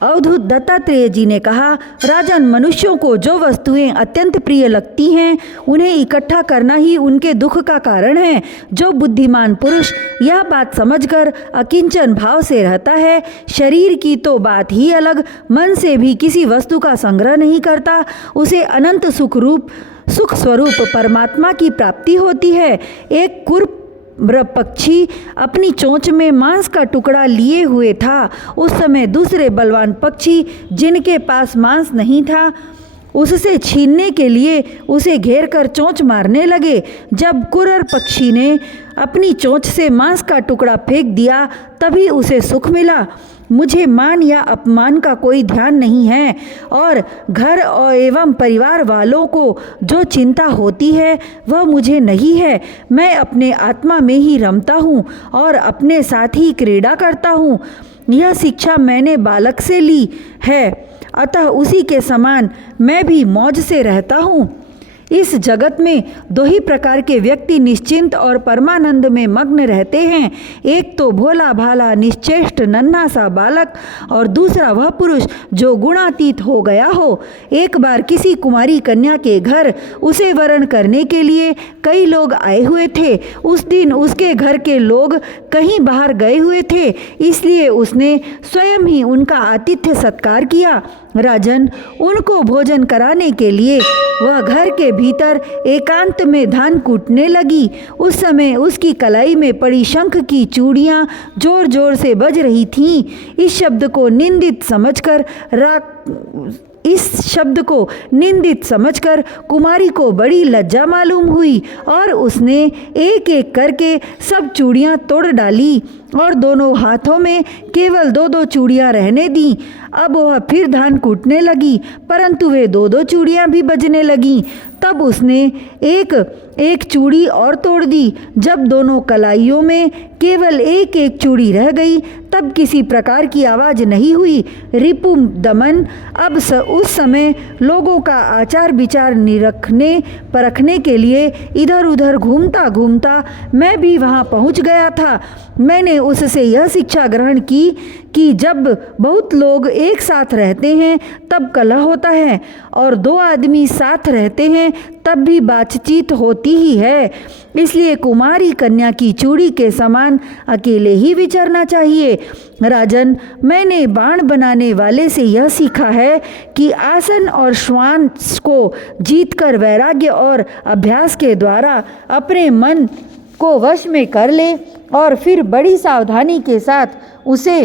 अवधूत दत्तात्रेय जी ने कहा, राजन, मनुष्यों को जो वस्तुएं अत्यंत प्रिय लगती हैं उन्हें इकट्ठा करना ही उनके दुख का कारण है। जो बुद्धिमान पुरुष यह बात समझकर अकिंचन भाव से रहता है, शरीर की तो बात ही अलग, मन से भी किसी वस्तु का संग्रह नहीं करता, उसे अनंत सुख स्वरूप परमात्मा की प्राप्ति होती है। एक कुर्प पक्षी अपनी चोंच में मांस का टुकड़ा लिए हुए था। उस समय दूसरे बलवान पक्षी, जिनके पास मांस नहीं था, उससे छीनने के लिए उसे घेर कर चोंच मारने लगे। जब कुरर पक्षी ने अपनी चोंच से मांस का टुकड़ा फेंक दिया, तभी उसे सुख मिला। मुझे मान या अपमान का कोई ध्यान नहीं है और घर और एवं परिवार वालों को जो चिंता होती है वह मुझे नहीं है। मैं अपने आत्मा में ही रमता हूँ और अपने साथ ही क्रीड़ा करता हूँ। यह शिक्षा मैंने बालक से ली है, अतः उसी के समान मैं भी मौज से रहता हूँ। इस जगत में दो ही प्रकार के व्यक्ति निश्चिंत और परमानंद में मग्न रहते हैं। एक तो भोला भाला निश्चेष्ट नन्हा सा बालक और दूसरा वह पुरुष जो गुणातीत हो गया हो। एक बार किसी कुमारी कन्या के घर उसे वरण करने के लिए कई लोग आए हुए थे। उस दिन उसके घर के लोग कहीं बाहर गए हुए थे, इसलिए उसने स्वयं ही उनका आतिथ्य सत्कार किया। राजन, उनको भोजन कराने के लिए वह घर के भीतर एकांत में धान कूटने लगी। उस समय उसकी कलाई में पड़ी शंख की चूड़ियां जोर जोर से बज रही थीं। इस शब्द को निंदित समझकर कुमारी को बड़ी लज्जा मालूम हुई और उसने एक एक करके सब चूड़ियां तोड़ डाली और दोनों हाथों में केवल 2-2 चूड़ियां रहने दी। अब वह फिर धान कूटने लगी, परंतु वे 2-2 चूड़ियां भी बजने लगीं। तब उसने एक एक चूड़ी और तोड़ दी। जब दोनों कलाइयों में केवल एक एक चूड़ी रह गई, तब किसी प्रकार की आवाज़ नहीं हुई। रिपु दमन। अब उस समय लोगों का आचार विचार निरखने परखने के लिए इधर उधर घूमता घूमता मैं भी वहाँ पहुँच गया था। मैंने उससे यह शिक्षा ग्रहण की कि जब बहुत लोग एक साथ रहते हैं तब कलह होता है और 2 आदमी साथ रहते हैं तब भी बातचीत होती ही है। इसलिए कुमारी कन्या की चूड़ी के समान अकेले ही विचरना चाहिए। राजन, मैंने बाण बनाने वाले से यह सीखा है कि आसन और श्वास को जीतकर वैराग्य और अभ्यास के द्वारा अपने मन को वश में कर ले और फिर बड़ी सावधानी के साथ उसे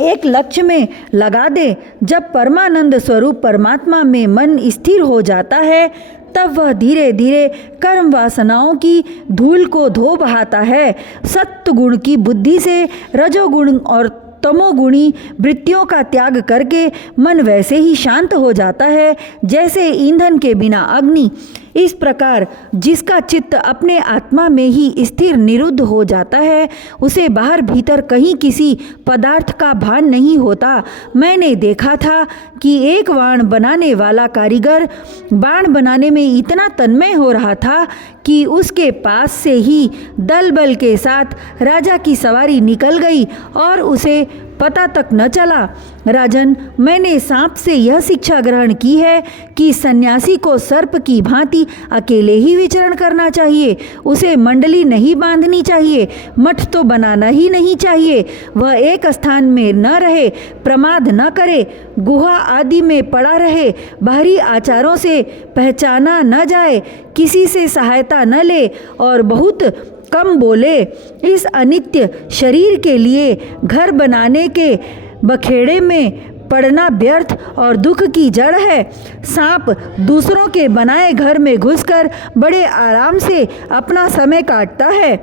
एक लक्ष्य में लगा दे। जब परमानंद स्वरूप परमात्मा में मन स्थिर हो जाता है, तब वह धीरे धीरे कर्म वासनाओं की धूल को धो बहाता है। सत्व गुण की बुद्धि से रजोगुण और तमोगुणी वृत्तियों का त्याग करके मन वैसे ही शांत हो जाता है जैसे ईंधन के बिना अग्नि। इस प्रकार जिसका चित्त अपने आत्मा में ही स्थिर निरुद्ध हो जाता है, उसे बाहर भीतर कहीं किसी पदार्थ का भान नहीं होता। मैंने देखा था कि एक बाण बनाने वाला कारीगर बाण बनाने में इतना तन्मय हो रहा था कि उसके पास से ही दल बल के साथ राजा की सवारी निकल गई और उसे पता तक न चला। राजन, मैंने सांप से यह शिक्षा ग्रहण की है कि सन्यासी को सर्प की भांति अकेले ही विचरण करना चाहिए। उसे मंडली नहीं बांधनी चाहिए, मठ तो बनाना ही नहीं चाहिए। वह एक स्थान में न रहे, प्रमाद न करे, गुहा आदि में पड़ा रहे, बाहरी आचारों से पहचाना न जाए, किसी से सहायता न ले और बहुत कम बोले। इस अनित्य शरीर के लिए घर बनाने के बखेड़े में पड़ना व्यर्थ और दुख की जड़ है। सांप दूसरों के बनाए घर में घुसकर बड़े आराम से अपना समय काटता है।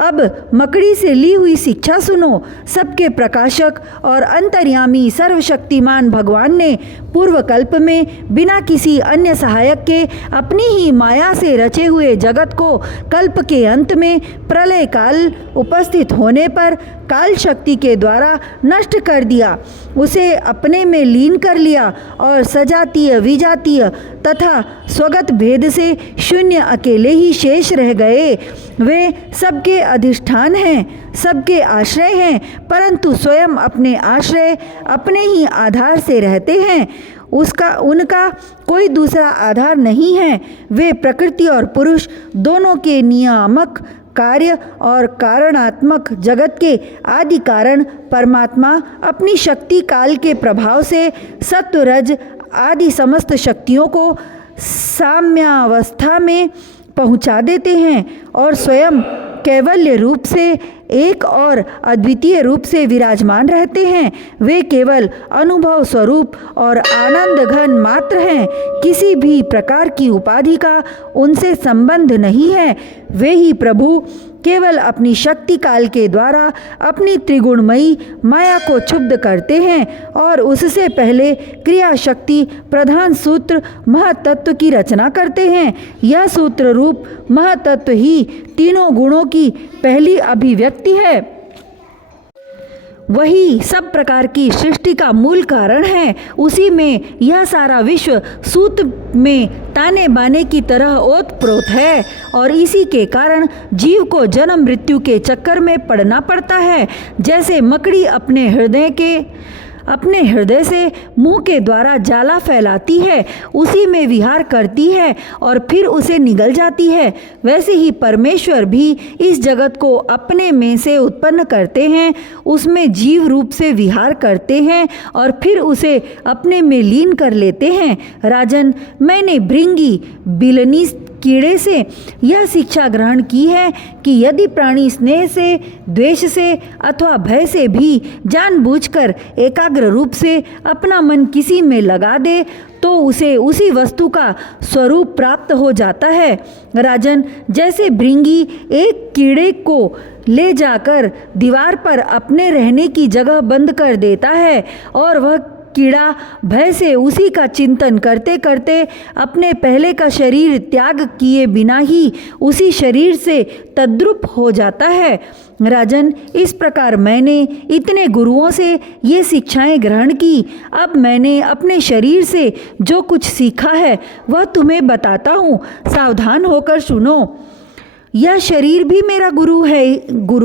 अब मकड़ी से ली हुई शिक्षा सुनो। सबके प्रकाशक और अंतर्यामी सर्वशक्तिमान भगवान ने पूर्व कल्प में बिना किसी अन्य सहायक के अपनी ही माया से रचे हुए जगत को कल्प के अंत में प्रलय काल उपस्थित होने पर काल शक्ति के द्वारा नष्ट कर दिया। उसे अपने में लीन कर लिया और सजातीय विजातीय तथा स्वगत भेद से शून्य अकेले ही शेष रह गए। वे सबके अधिष्ठान हैं, सबके आश्रय हैं, परंतु स्वयं अपने आश्रय अपने ही आधार से रहते हैं। उनका कोई दूसरा आधार नहीं है। वे प्रकृति और पुरुष दोनों के नियामक, कार्य और कारणात्मक जगत के आदि कारण परमात्मा अपनी शक्ति काल के प्रभाव से सत्व रज आदि समस्त शक्तियों को साम्यावस्था में पहुंचा देते हैं और स्वयं कैवल्य रूप से एक और अद्वितीय रूप से विराजमान रहते हैं। वे केवल अनुभव स्वरूप और आनंद घन मात्र हैं। किसी भी प्रकार की उपाधि का उनसे संबंध नहीं है। वे ही प्रभु केवल अपनी शक्ति काल के द्वारा अपनी त्रिगुणमयी माया को क्षुब्ध करते हैं और उससे पहले क्रिया शक्ति प्रधान सूत्र महतत्व की रचना करते हैं। यह सूत्र रूप महतत्व ही तीनों गुणों की पहली अभिव्यक्ति है। वही सब प्रकार की सृष्टि का मूल कारण है। उसी में यह सारा विश्व सूत में ताने बाने की तरह ओतप्रोत है और इसी के कारण जीव को जन्म मृत्यु के चक्कर में पड़ना पड़ता है। जैसे मकड़ी अपने हृदय से मुंह के द्वारा जाला फैलाती है, उसी में विहार करती है और फिर उसे निगल जाती है, वैसे ही परमेश्वर भी इस जगत को अपने में से उत्पन्न करते हैं, उसमें जीव रूप से विहार करते हैं और फिर उसे अपने में लीन कर लेते हैं। राजन, मैंने भृंगी बिलनी कीड़े से यह शिक्षा ग्रहण की है कि यदि प्राणी स्नेह से, द्वेष से अथवा भय से भी जानबूझकर एकाग्र रूप से अपना मन किसी में लगा दे तो उसे उसी वस्तु का स्वरूप प्राप्त हो जाता है। राजन, जैसे भृंगी एक कीड़े को ले जाकर दीवार पर अपने रहने की जगह बंद कर देता है और वह कीड़ा भय से उसी का चिंतन करते करते अपने पहले का शरीर त्याग किए बिना ही उसी शरीर से तद्रुप हो जाता है। राजन, इस प्रकार मैंने इतने गुरुओं से ये शिक्षाएं ग्रहण की। अब मैंने अपने शरीर से जो कुछ सीखा है वह तुम्हें बताता हूँ, सावधान होकर सुनो। यह शरीर भी मेरा गुरु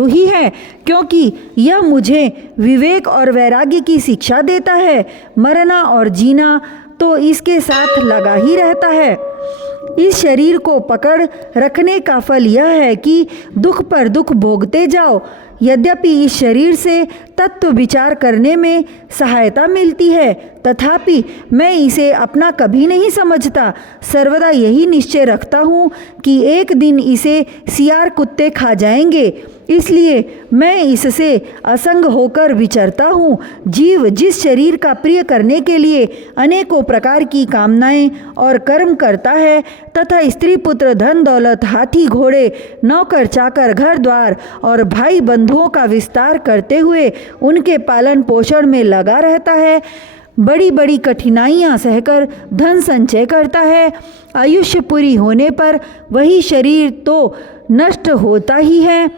ही है, क्योंकि यह मुझे विवेक और वैराग्य की शिक्षा देता है। मरना और जीना तो इसके साथ लगा ही रहता है। इस शरीर को पकड़ रखने का फल यह है कि दुख पर दुख भोगते जाओ। यद्यपि इस शरीर से तत्व विचार करने में सहायता मिलती है, तथापि मैं इसे अपना कभी नहीं समझता। सर्वदा यही निश्चय रखता हूँ कि एक दिन इसे सियार कुत्ते खा जाएंगे, इसलिए मैं इससे असंग होकर विचरता हूँ। जीव जिस शरीर का प्रिय करने के लिए अनेकों प्रकार की कामनाएं और कर्म करता है तथा स्त्री पुत्र धन दौलत हाथी घोड़े नौकर चाकर घर द्वार और भाई बंधुओं का विस्तार करते हुए उनके पालन पोषण में लगा रहता है, बड़ी बड़ी कठिनाइयां सहकर धन संचय करता है, आयुष्य पूरी होने पर वही शरीर तो नष्ट होता ही है।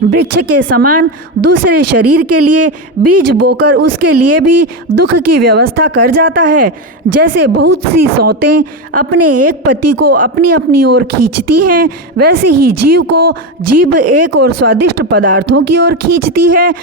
वृक्ष के समान दूसरे शरीर के लिए बीज बोकर उसके लिए भी दुख की व्यवस्था कर जाता है। जैसे बहुत सी सौतें अपने एक पति को अपनी अपनी ओर खींचती हैं, वैसे ही जीव को जीभ एक और स्वादिष्ट पदार्थों की ओर खींचती है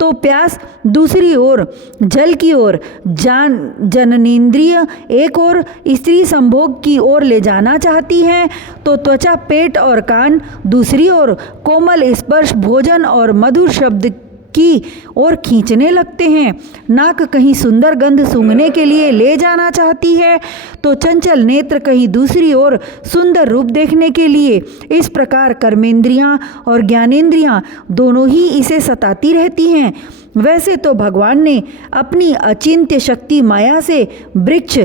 तो प्यास दूसरी ओर जल की ओर, जननेन्द्रिय एक ओर स्त्री संभोग की ओर ले जाना चाहती है तो त्वचा पेट और कान दूसरी ओर कोमल स्पर्श भोजन और मधुर शब्द की ओर खींचने लगते हैं। नाक कहीं सुंदर गंध सूंघने के लिए ले जाना चाहती है तो चंचल नेत्र कहीं दूसरी ओर सुंदर रूप देखने के लिए। इस प्रकार कर्मेंद्रियां और ज्ञानेंद्रियां दोनों ही इसे सताती रहती हैं। वैसे तो भगवान ने अपनी अचिंत्य शक्ति माया से वृक्ष,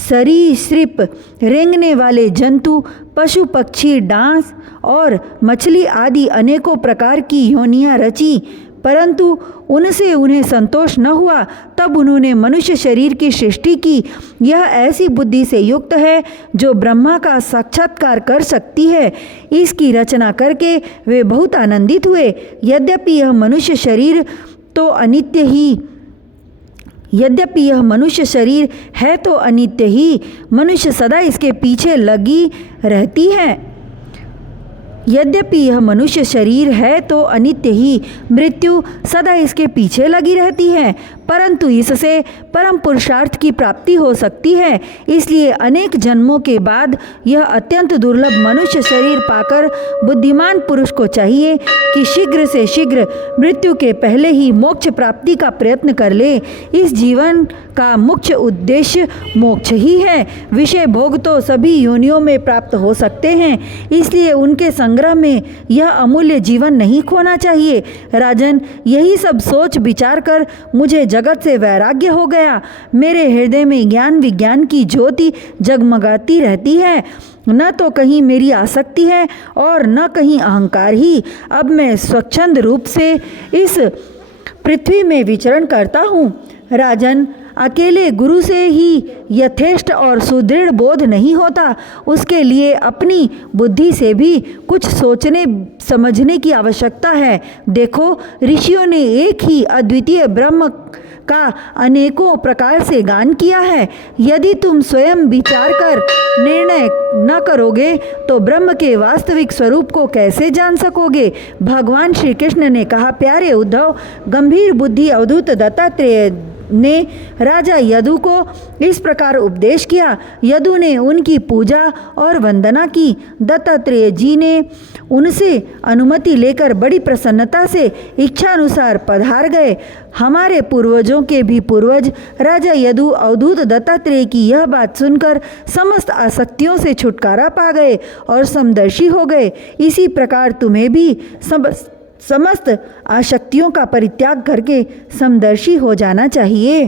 सरीसृप, रेंगने वाले जंतु, पशु पक्षी, डांस और मछली आदि अनेकों प्रकार की योनियां रची, परंतु उनसे उन्हें संतोष न हुआ। तब उन्होंने मनुष्य शरीर की सृष्टि की। यह ऐसी बुद्धि से युक्त है जो ब्रह्मा का साक्षात्कार कर सकती है। इसकी रचना करके वे बहुत आनंदित हुए। यद्यपि यह मनुष्य शरीर है तो अनित्य ही, मनुष्य सदा इसके पीछे लगी रहती है। यद्यपि यह मनुष्य शरीर है तो अनित्य ही, मृत्यु सदा इसके पीछे लगी रहती है, परंतु इससे परम पुरुषार्थ की प्राप्ति हो सकती है। इसलिए अनेक जन्मों के बाद यह अत्यंत दुर्लभ मनुष्य शरीर पाकर बुद्धिमान पुरुष को चाहिए कि शीघ्र से शीघ्र मृत्यु के पहले ही मोक्ष प्राप्ति का प्रयत्न कर ले। इस जीवन का मुख्य उद्देश्य मोक्ष ही है। विषय भोग तो सभी योनियों में प्राप्त हो सकते हैं, इसलिए उनके संग्रह में यह अमूल्य जीवन नहीं खोना चाहिए। राजन, यही सब सोच विचार कर मुझे जगत से वैराग्य हो गया। मेरे हृदय में ज्ञान विज्ञान की ज्योति जगमगाती रहती है। न तो कहीं मेरी आसक्ति है और न कहीं अहंकार ही। अब मैं स्वच्छंद रूप से इस पृथ्वी में विचरण करता हूँ। राजन, अकेले गुरु से ही यथेष्ट और सुदृढ़ बोध नहीं होता, उसके लिए अपनी बुद्धि से भी कुछ सोचने समझने की आवश्यकता है। देखो, ऋषियों ने एक ही अद्वितीय ब्रह्म का अनेकों प्रकार से गान किया है। यदि तुम स्वयं विचार कर निर्णय न करोगे तो ब्रह्म के वास्तविक स्वरूप को कैसे जान सकोगे। भगवान श्री कृष्ण ने कहा, प्यारे उद्धव, गंभीर बुद्धि अवधूत दत्तात्रेय ने राजा यदु को इस प्रकार उपदेश किया। यदु ने उनकी पूजा और वंदना की। दत्तात्रेय जी ने उनसे अनुमति लेकर बड़ी प्रसन्नता से इच्छानुसार पधार गए। हमारे पूर्वजों के भी पूर्वज राजा यदु अवधूत दत्तात्रेय की यह बात सुनकर समस्त आसक्तियों से छुटकारा पा गए और समदर्शी हो गए। इसी प्रकार तुम्हें भी समस्त आसक्तियों का परित्याग करके समदर्शी हो जाना चाहिए।